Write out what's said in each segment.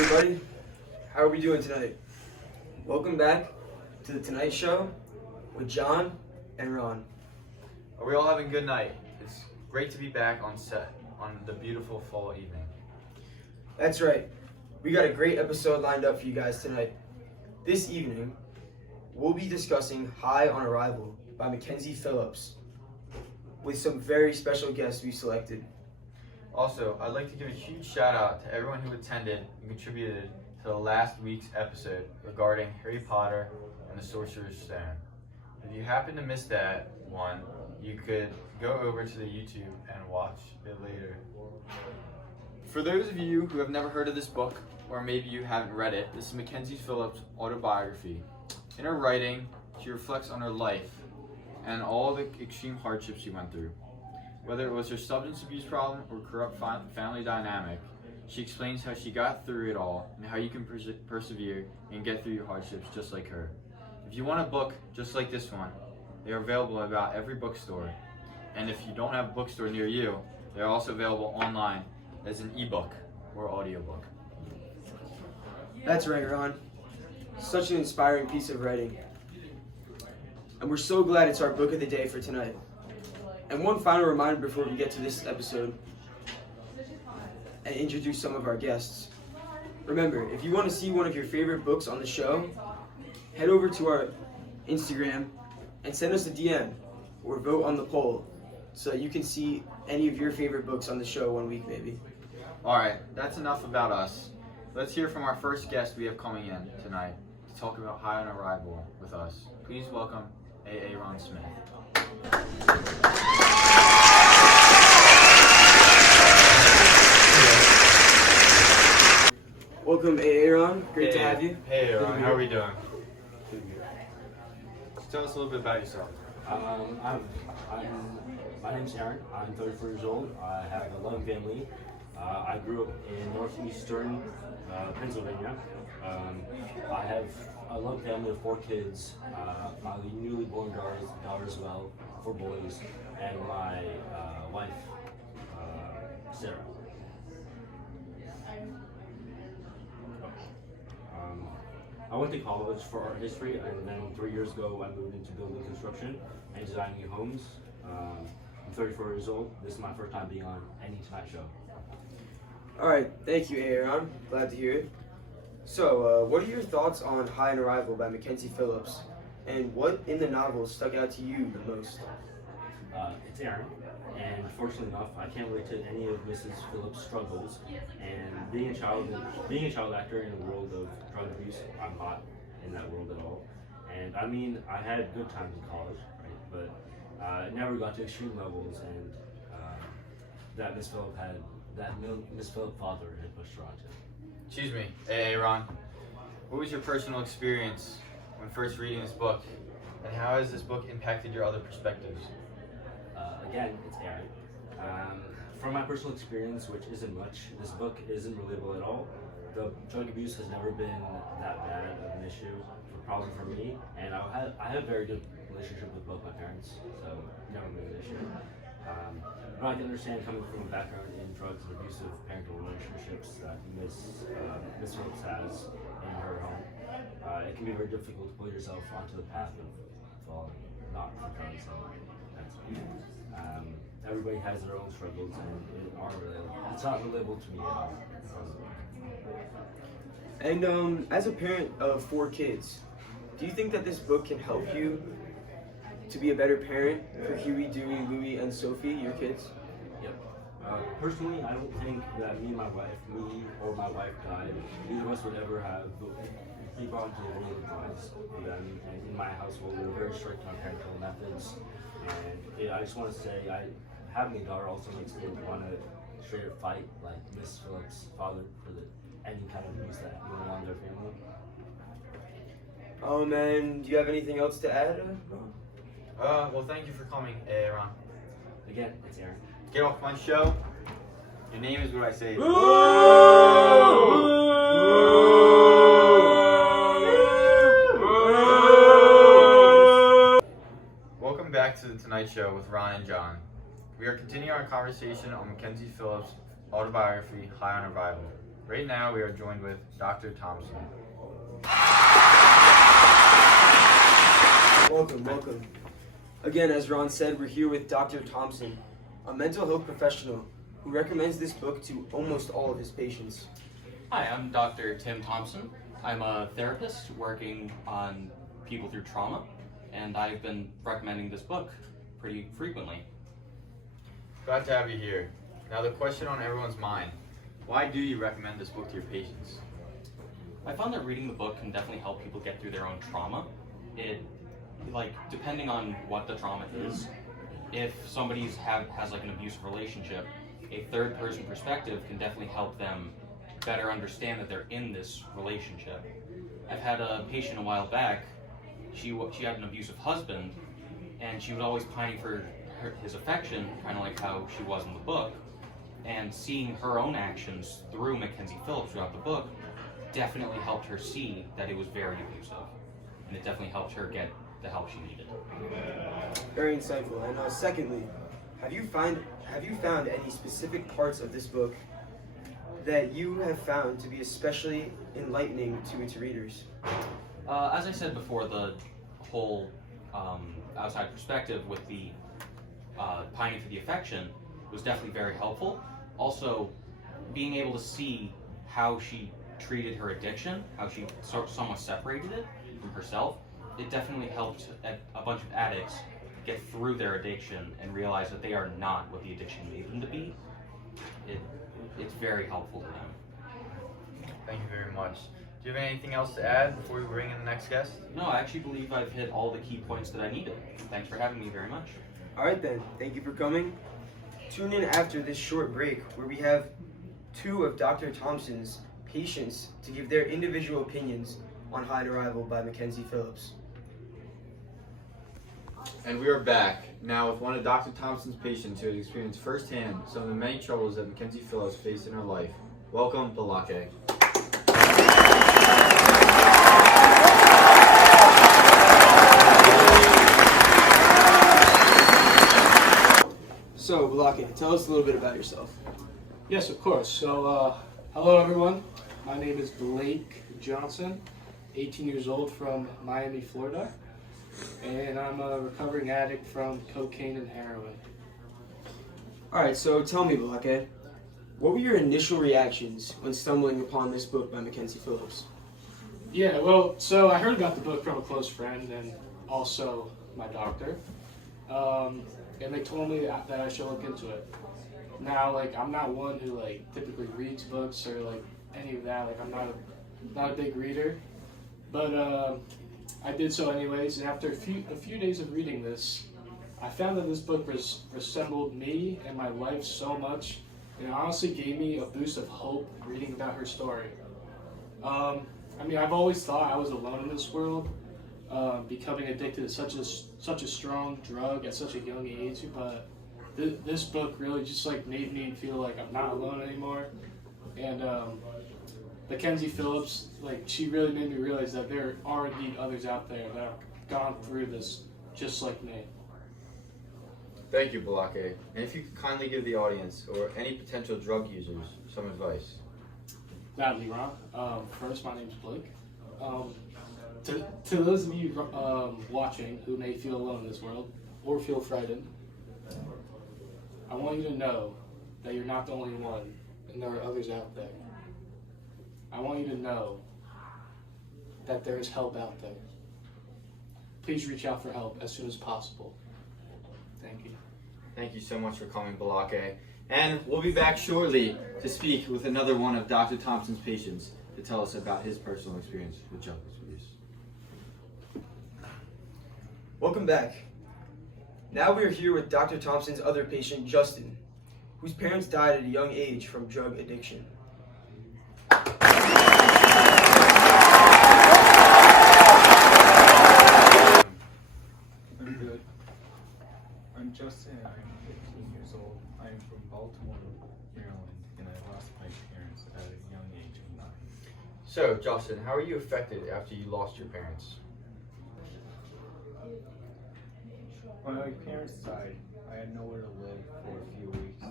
everybody. How are we doing tonight? Welcome back to the Tonight Show with John and Ron. Are we all having a good night? It's great to be back on set on the beautiful fall evening. That's right. We got a great episode lined up for you guys tonight. This evening, we'll be discussing High on Arrival by Mackenzie Phillips with some very special guests we selected. Also, I'd like to give a huge shout out to everyone who attended and contributed to the last week's episode regarding Harry Potter and the Sorcerer's Stone. If you happen to miss that one, you could go over to the YouTube and watch it later. For those of you who have never heard of this book, or maybe you haven't read it, this is Mackenzie Phillips' autobiography. In her writing, she reflects on her life and all the extreme hardships she went through. Whether it was her substance abuse problem or corrupt family dynamic, she explains how she got through it all and how you can persevere and get through your hardships just like her. If you want a book just like this one, they are available at about every bookstore. And if you don't have a bookstore near you, they are also available online as an ebook or audiobook. That's right, Ron. Such an inspiring piece of writing. And we're so glad it's our book of the day for tonight. And one final reminder before we get to this episode and introduce some of our guests. Remember, if you want to see one of your favorite books on the show, head over to our Instagram and send us a DM or vote on the poll so that you can see any of your favorite books on the show one week maybe. Alright, that's enough about us. Let's hear from our first guest we have coming in tonight to talk about High on Arrival with us. Please welcome A.A. Ron Smith. Welcome, Aaron. Great to have you. Hey, Aaron. How are we doing? Tell us a little bit about yourself. My name's Aaron. I'm 34 years old. I have a loving family. I grew up in northeastern Pennsylvania. I have a loving family of 4 kids. My newly born daughter as well, 4 boys, and my wife, Sarah. I went to college for art history, and then 3 years ago I moved into building construction and designing homes. I'm 34 years old. This is my first time being on any Tonight Show. All right, thank you, Aaron. Glad to hear it. So, what are your thoughts on High on Arrival by Mackenzie Phillips, and what in the novel stuck out to you the most? It's Aaron, and fortunately enough, I can't relate to any of Mrs. Phillips' struggles. And being a child actor in a world of drug abuse, I'm not in that world at all. And I mean, I had good times in college, right? But it never got to extreme levels, and that Miss Phillips father had pushed her onto. Excuse me, hey Ron. What was your personal experience when first reading this book, and how has this book impacted your other perspectives? Again, it's Aaron. From my personal experience, which isn't much, this book isn't relatable at all. The drug abuse has never been that bad of an issue, or problem for me, and I have a very good relationship with both my parents, so never been an issue. But I can understand coming from a background in drugs and abusive parental relationships that Miss Phillips has in her home. It can be very difficult to pull yourself onto the path of falling, not for drugs. Everybody has their own struggles, and it's not relatable to me at all. And as a parent of 4 kids, do you think that this book can help you to be a better parent for Huey, Dewey, Louie, and Sophie, your kids? Yep. Personally, I don't think that me or my wife died, either of us would ever have be brought into the world of drugs. And in my household, we're very strict on parental methods. And I just want to say, having a daughter also makes me want to straight up fight like Miss Phillips' father for any kind of abuse that went along their family. And do you have anything else to add? Well, thank you for coming, Aaron. Again, it's Aaron. Get off my show. Your name is what I say. Welcome back to the Tonight Show with Ron and John. We are continuing our conversation on Mackenzie Phillips' autobiography, High on Arrival. Right now we are joined with Dr. Thompson. Welcome. Again, as Ron said, we're here with Dr. Thompson, a mental health professional who recommends this book to almost all of his patients. Hi, I'm Dr. Tim Thompson. I'm a therapist working on people through trauma, and I've been recommending this book pretty frequently. Glad to have you here. Now the question on everyone's mind, why do you recommend this book to your patients? I found that reading the book can definitely help people get through their own trauma. Depending on what the trauma is, if somebody's has like an abusive relationship, a third person perspective can definitely help them better understand that they're in this relationship. I've had a patient a while back, she had an abusive husband, and she was always pining for his affection, kind of like how she was in the book, and seeing her own actions through Mackenzie Phillips throughout the book definitely helped her see that it was very abusive, and it definitely helped her get the help she needed. Very insightful. And secondly, have you found any specific parts of this book that you have found to be especially enlightening to its readers? As I said before, the whole outside perspective with the pining for the affection was definitely very helpful. Also, being able to see how she treated her addiction, how she somewhat separated it from herself, it definitely helped a bunch of addicts get through their addiction and realize that they are not what the addiction made them to be. It's very helpful to them. Thank you very much. Do you have anything else to add before we bring in the next guest? No, I actually believe I've hit all the key points that I needed. Thanks for having me very much. All right then, thank you for coming. Tune in after this short break where we have two of Dr. Thompson's patients to give their individual opinions on High and Arrival by Mackenzie Phillips. And we are back now with one of Dr. Thompson's patients who has experienced firsthand some of the many troubles that Mackenzie Phillips faced in her life. Welcome, Balake. So, Balake, tell us a little bit about yourself. Yes, of course. So, hello everyone. My name is Blake Johnson, 18 years old from Miami, Florida, and I'm a recovering addict from cocaine and heroin. All right, so tell me, Balake, what were your initial reactions when stumbling upon this book by Mackenzie Phillips? Yeah, well, so I heard about the book from a close friend and also my doctor, and they told me that I should look into it. Now, I'm not one who typically reads books or any of that. I'm not a big reader, but I did so anyways. And after a few days of reading this, I found that this book resembled me and my life so much. It honestly gave me a boost of hope reading about her story. I've always thought I was alone in this world, becoming addicted to such a strong drug at such a young age, but this book really just made me feel like I'm not alone anymore. And Mackenzie Phillips, she really made me realize that there are indeed others out there that have gone through this just like me. Thank you, Balake. And if you could kindly give the audience or any potential drug users some advice. Gladly, Ron. First, my name's Blake. To those of you watching who may feel alone in this world or feel frightened, I want you to know that you're not the only one, and there are others out there. I want you to know that there is help out there. Please reach out for help as soon as possible. Thank you. Thank you so much for coming, Balake. And we'll be back shortly to speak with another one of Dr. Thompson's patients to tell us about his personal experience with drug abuse. Welcome back. Now we are here with Dr. Thompson's other patient, Justin, whose parents died at a young age from drug addiction. I'm good. I'm Justin, and I'm 15 years old. I am from Baltimore, Maryland, and I lost my parents at a young age of 9. So, Justin, how were you affected after you lost your parents? When my parents died, I had nowhere to live for a few weeks.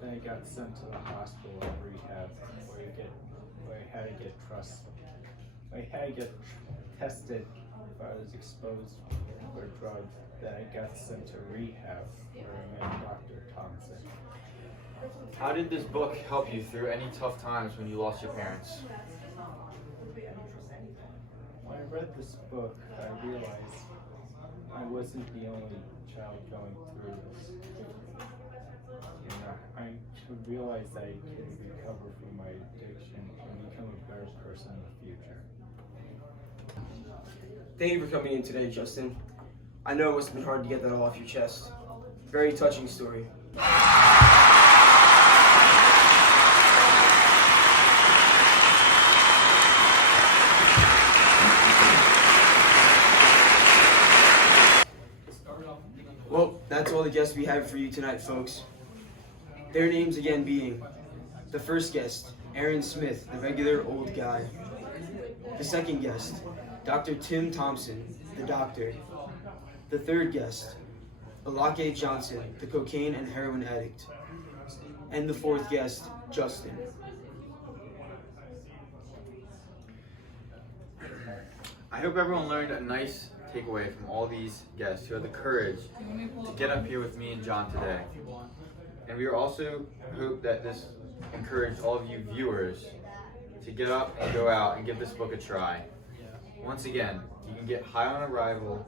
Then I got sent to the hospital at rehab, where you get trust me. I had to get tested if I was exposed for drugs. Then I got sent to rehab where I met Dr. Thompson. How did this book help you through any tough times when you lost your parents? When I read this book, I realized I wasn't the only child going through this. And I realized I can recover from my addiction and become a better person in the future. Thank you for coming in today, Justin. I know it must have been hard to get that all off your chest. Very touching story. Well, that's all the guests we have for you tonight, folks. Their names again being the first guest, Aaron Smith, the regular old guy. The second guest, Dr. Tim Thompson, the doctor. The third guest, Alake Johnson, the cocaine and heroin addict. And the fourth guest, Justin. I hope everyone learned a nice takeaway from all these guests who had the courage to get up here with me and John today. And we also hope that this encouraged all of you viewers to get up and go out and give this book a try. Once again, you can get High on Arrival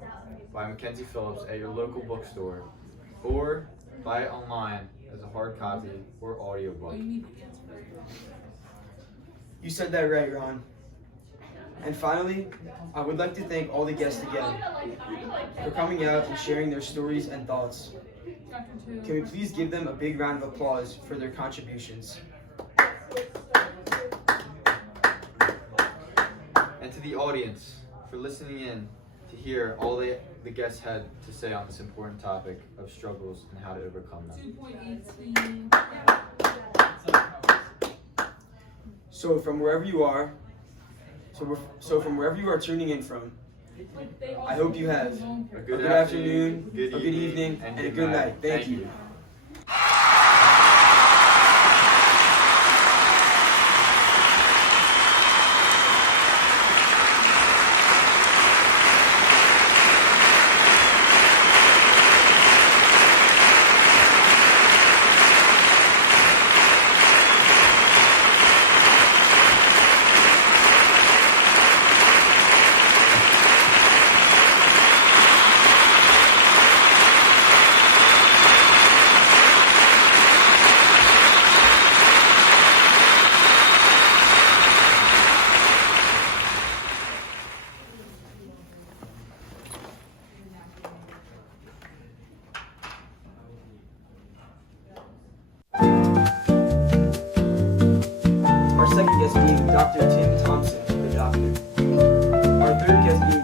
by Mackenzie Phillips at your local bookstore, or buy it online as a hard copy or audiobook. You said that right, Ron. And finally, I would like to thank all the guests again for coming out and sharing their stories and thoughts. Can we please give them a big round of applause for their contributions? And to the audience for listening in to hear all the guests had to say on this important topic of struggles and how to overcome them. So from wherever you are tuning in from, I hope you have A a good afternoon, a good evening, and a good night. Thank you. Our second guest being Dr. Tim Thompson, the doctor. Our third guest being